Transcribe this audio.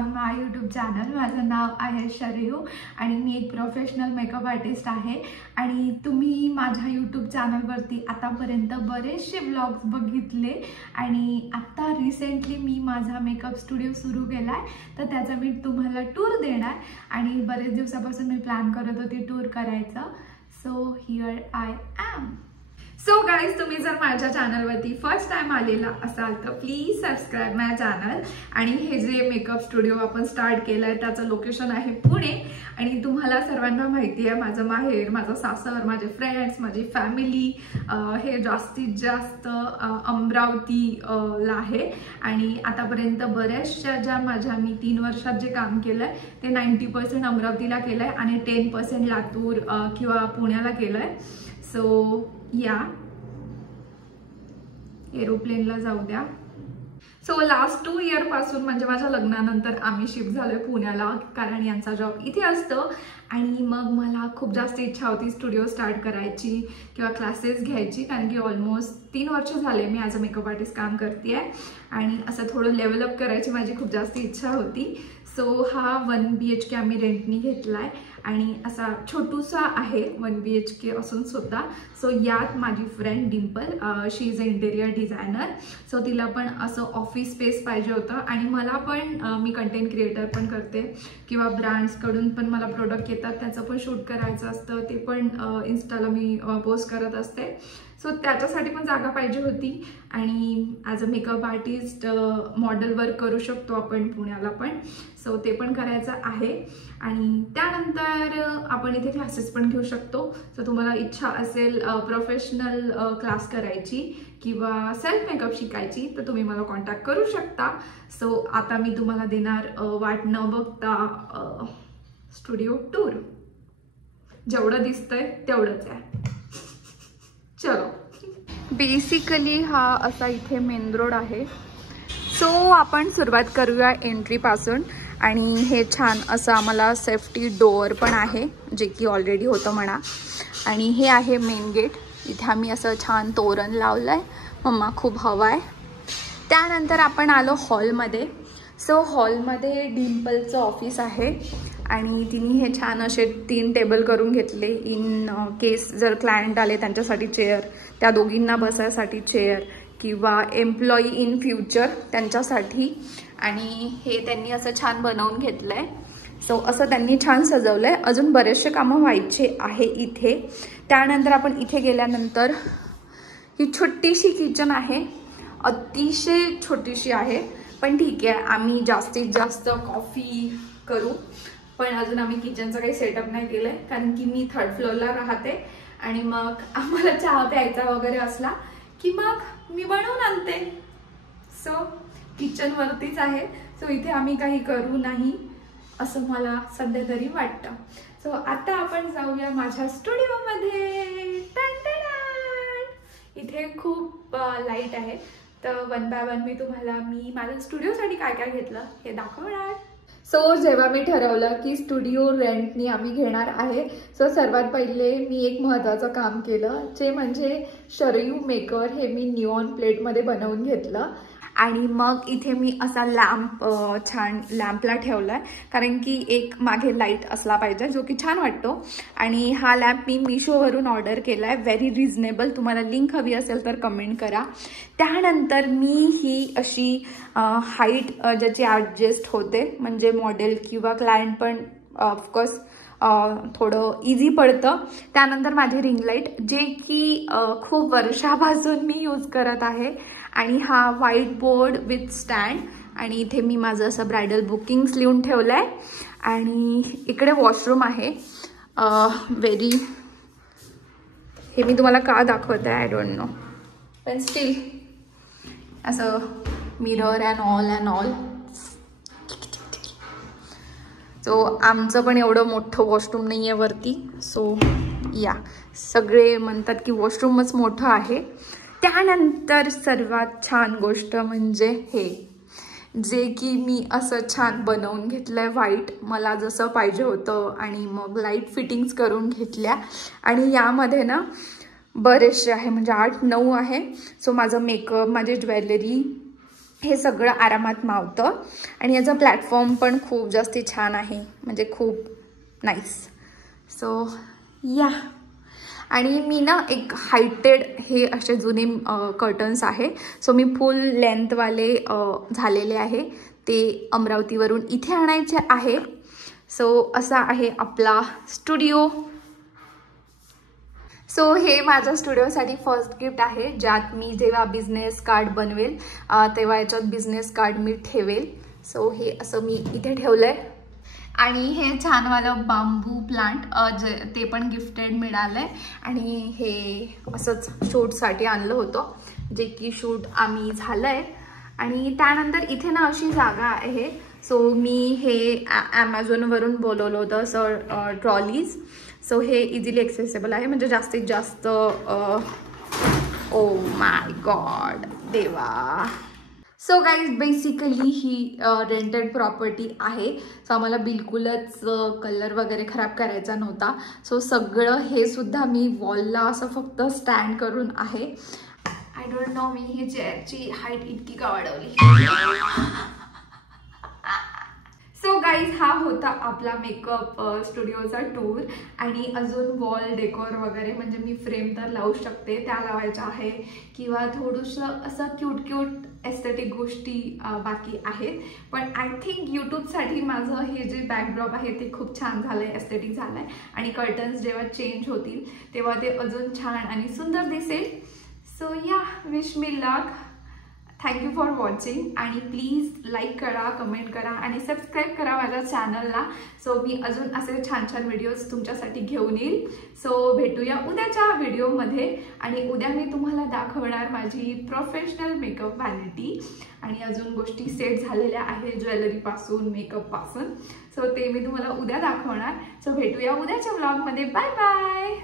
On my YouTube channel. माझं नाव आहे शरयू आणि मी एक प्रोफेशनल मेकअप आर्टिस्ट आहे। आणि तुम्ही माझ्या यूट्यूब चॅनलवरती आतापर्यंत बरेचसे व्लॉग्स बघितले आणि आता रिसेंटली मी माझा मेकअप स्टुडिओ सुरू केला आहे, तर त्याचा मी तुम्हाला टूर देणार आणि बरेच दिवसापासून मी प्लॅन करत होते टूर करायचं। So here I am. So guys, तुम्ही जर माझ्या चॅनलवरती फर्स्ट टाइम आलेला असाल तर प्लीज सबस्क्राईब माय चॅनल। आणि हे जे मेकअप स्टुडिओ आपण स्टार्ट केलं आहे त्याचं लोकेशन आहे पुणे आणि तुम्हाला सर्वांना माहिती आहे माझं माहेर, माझं सासर, माझे फ्रेंड्स, माझी फॅमिली हे जास्तीत जास्त अमरावतीला आहे। आणि आतापर्यंत बऱ्याचशा ज्या मी 3 वर्षात जे काम केलं आहे ते 90% अमरावतीला केलं आहे आणि 10% लातूर किंवा पुण्याला केलं आहे। सो या एरोप्लेनला जाऊ द्या। सो लास्ट 2 इयर पासून म्हणजे माझ्या लग्नानंतर आम्ही शिफ्ट झालोय पुण्याला, कारण यांचा जॉब इथे असतो आणि मग मला खूप जास्त इच्छा होती स्टुडिओ स्टार्ट करायची किंवा क्लासेस घ्यायची, कारण की ऑलमोस्ट 3 वर्ष झाले मी ॲज अ मेकअप आर्टिस्ट काम करते आहे आणि असं थोडं लेवलअप करायची माझी खूप जास्त इच्छा होती। सो हा 1 BHK आम्ही रेंटनी घेतला आहे आणि असा छोटूसा आहे 1 BHK असून सुद्धा। सो यात माझी friend Dimple, she is a interior designer, so तिला पण असं ऑफिस स्पेस पाहिजे होतं आणि मला पण मी कंटेंट क्रिएटर पण करते किंवा ब्रँड्सकडून पण मला प्रोडक्ट येतात त्याचं पण शूट करायचं असतं, ते पण इन्स्टाला मी पोस्ट करत असते। सो त्याच्यासाठी पण जागा पाहिजे होती आणि as a makeup artist model work करू शकतो आपण पुण्याला पण, सो ते पण करायचं आहे। आणि त्यानंतर आपण इथे क्लासेस पण घेऊ शकतो। सो तुम्हाला इच्छा असेल प्रोफेशनल क्लास करायची किंवा सेल्फ मेकअप शिकायची तर तुम्ही मला कॉन्टॅक्ट करू शकता। सो आता मी तुम्हाला देणार वाट न बघता स्टुडिओ टूर। जेवढं दिसतंय तेवढंच आहे, चलो। बेसिकली हा असा इथे मेन रोड आहे। सो आपण सुरुवात करूया एंट्री पासून आणि हे छान असं आम्हाला सेफ्टी डोअर पण आहे जे की ऑलरेडी होतं म्हणा। आणि हे आहे मेन गेट, इथे आम्ही असं छान तोरण लावलं आहे, मम्मा खूप हवा आहे। त्यानंतर आपण आलो हॉलमध्ये। सो हॉलमध्ये डिम्पलचं ऑफिस आहे आणि तिने हे छान असे 3 टेबल करून घेतले इन केस जर क्लायंट आले त्यांच्यासाठी चेअर, त्या दोघींना बसायसाठी चेअर किंवा एम्प्लॉई इन फ्युचर त्यांच्यासाठी। आणि हे त्यांनी असं छान बनवून घेतलं आहे। सो असं त्यांनी छान सजवलं आहे। अजून बरेचसे कामं व्हायचे आहे इथे। त्यानंतर आपण इथे गेल्यानंतर ही छोटीशी किचन आहे, अतिशय छोटीशी आहे पण ठीक आहे, आम्ही जास्तीत जास्त कॉफी करू, पण अजून आम्ही किचनचं काही सेटअप नाही केलं आहे कारण की मी 3rd फ्लोअरला राहते आणि मग आम्हाला चहा प्यायचा वगैरे असला की मग मी बनवून आणते। सो किचन वरतीच आहे, सो इथे आम्ही काही करू नाही असं मला सध्या तरी वाटतं। सो आता आपण जाऊया माझ्या स्टुडिओमध्ये। इथे खूप लाईट आहे, तर 1 बाय 1 मी तुम्हाला माझ्या स्टुडिओसाठी काय काय घेतलं हे दाखवणार। सो जेव्हा मी ठरवलं की स्टुडिओ रेंटनी आम्ही घेणार आहे, सो सर्वात पहिले मी एक महत्त्वाचं काम केलं जे म्हणजे शरयू मेकर हे मी निऑन प्लेटमध्ये बनवून घेतलं। आणि मग इथे मी असा लॅम्प छान लॅम्पला ठेवला आहे कारण की एक मागे लाईट असला पाहिजे जो की छान वाटतो। आणि हा लॅम्प मी मिशोवरून ऑर्डर केला आहे, व्हेरी रिजनेबल। तुम्हाला लिंक हवी असेल तर कमेंट करा। त्यानंतर मी ही अशी हाईट ज्याची ॲडजस्ट होते म्हणजे मॉडेल किंवा क्लायंट पण ऑफकोर्स थोडं इझी पडतं। त्यानंतर माझी रिंग लाईट जे की खूप वर्षापासून मी यूज करत आहे आणि हा व्हाईट बोर्ड विथ स्टँड। आणि इथे मी माझं असं ब्रायडल बुकिंग्स लिहून ठेवलं आहे आणि इकडे वॉशरूम आहे व्हेरी, हे मी तुम्हाला का दाखवत आहे आय डोंट नो, पण स्टील असं मिरर अँड ऑल। सो आमचं पण एवढं मोठं वॉशरूम नाही आहे वरती, सो या सगळे म्हणतात की वॉशरूमच मोठं आहे। त्यानंतर सर्वात छान गोष्ट म्हणजे हे जे की मी असं छान बनवून घेतलंय व्हाईट, मला जसं पाहिजे होतं आणि मग लाईट फिटिंग्स करून घेतल्या आणि यामध्ये ना बरेचसे आहे म्हणजे 8-9 आहे। सो माझं मेकअप, माझी ज्वेलरी हे सगळं आरामात मावतं आणि याचा प्लॅटफॉर्म पण खूप जास्त छान आहे, म्हणजे खूप नाईस. सो या, आणि मी ना एक हायटेड हे असे जुने कर्टन्स आहे, सो मी फुल लेंथवाले झालेले आहे ते अमरावतीवरून इथे आणायचे आहे. सो असा आहे आपला स्टुडिओ. सो हे माझ्या स्टुडिओसाठी फर्स्ट गिफ्ट आहे, ज्यात मी जेव्हा बिझनेस कार्ड बनवेल तेव्हा याच्यात बिझनेस कार्ड मी ठेवेल. सो हे असं मी इथे ठेवलं आहे. आणि हे छानवालं बांबू प्लांट ते पण गिफ्टेड मिळालं आहे, आणि हे असंच शूटसाठी आणलं होतं, जे की शूट आम्ही झालं आहे. आणि त्यानंतर इथे ना अशी जागा आहे, सो मी हे ॲमेझॉनवरून बोलवलं होतं असं ट्रॉलीज. सो हे इझिली ॲक्सेसेबल आहे, म्हणजे जास्तीत जास्त ओ माय गॉड देवा. सो गाईज बेसिकली ही रेंटेड प्रॉपर्टी आहे. सो आम्हाला बिलकुलच कलर वगैरे खराब करायचा नव्हता. सो सगळं हे सुद्धा मी वॉलला असं फक्त स्टँड करून आहे. आय डोंट नो मी ही चेअरची हाईट इतकी का वाढवली. सो गाईज हा होता आपला मेकअप स्टुडिओचा टूर. आणि अजून वॉल डेकोर वगैरे म्हणजे मी फ्रेम तर लावू शकते, त्या लावायच्या आहे, किंवा थोडंसं असं क्यूट एस्थेटिक गोष्टी बाकी आहेत. पण आय थिंक यूट्यूबसाठी माझं हे जे बॅकड्रॉप आहे ते खूप छान झालं आहे, एस्थेटिक झालं आहे. आणि कर्टन्स जेव्हा चेंज होतील तेव्हा ते अजून छान आणि सुंदर दिसेल. सो या, wish me luck. Thank you for watching. आणि प्लीज लाईक करा, कमेंट करा आणि सबस्क्राईब करा माझ्या चॅनलला. सो मी अजून असे छान छान व्हिडिओज तुमच्यासाठी घेऊन येईल. सो भेटूया उद्याच्या व्हिडिओमध्ये. आणि उद्या मी तुम्हाला दाखवणार माझी प्रोफेशनल मेकअप व्हॅनिटी, आणि अजून गोष्टी सेट झालेल्या आहे ज्वेलरीपासून मेकअपपासून. सो ते मी तुम्हाला उद्या दाखवणार. सो भेटूया उद्याच्या व्लॉगमध्ये. Bye bye.